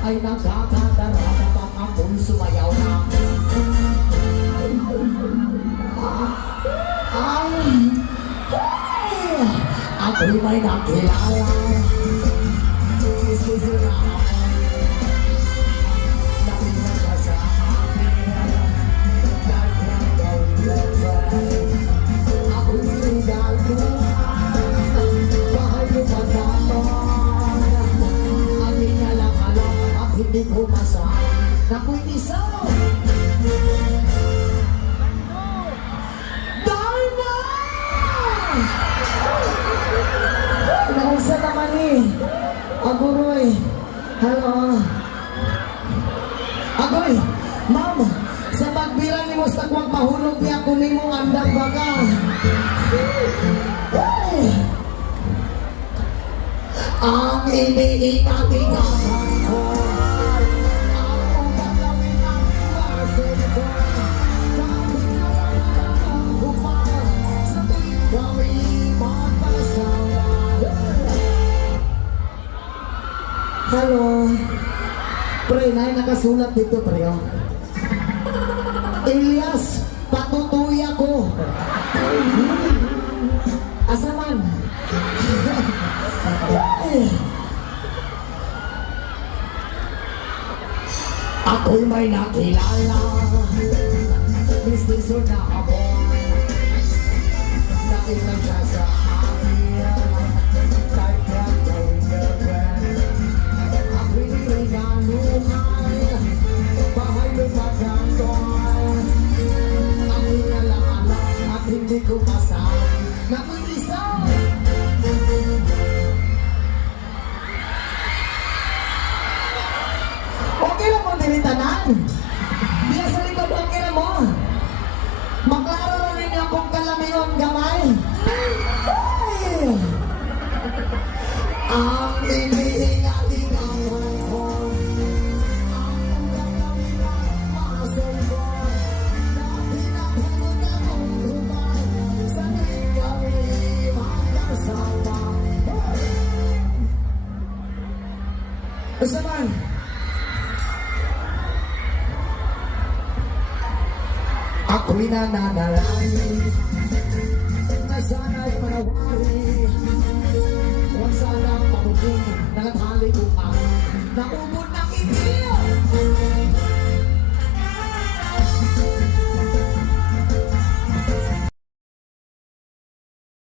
ay nagkakadarapang ako'y sumayaw na. Ako'y may nakilala. Gusto na ako. Nakita siya sa akin. Ako'y nagdaluhan. Bahay lumadaman. Amin na lang alam at hindi ko masabi na ako'y isaw. Nausa naman Aguroy. Hello. Agoy, ma'am, sa pagbira ni mo sa kwang mahulog niya kunin mo andang baga. Ang iniingat-ingatan ko, ang galawin ang iwasin ko, dahil nalalaman ko pa sa tuwing kami magpasama. Hello. Pre, na nakasulat dito, pre. Elias, patutuy ako. Asaman. Ako'y may nakilala. Mistiso na ako. Nakilang siya sa akin. Kahit na gawin girlfriend. Ako'y niligaluhan. Bahay lumagandon. Ako'y nalaalam at hindi ko masabi na ako'y isaw. Okay lang mo nilitanan. Diya sa likod, okay na mo. Maklaro na ninyo kung kalamiyon gamay. Hey! Ang iniingat-ingatan ko, ang galawin ang masol ko, na pinapanood akong rumay, sa ikaw ay magkasama. Basta man, ako'y nananalangin na sana'y manawari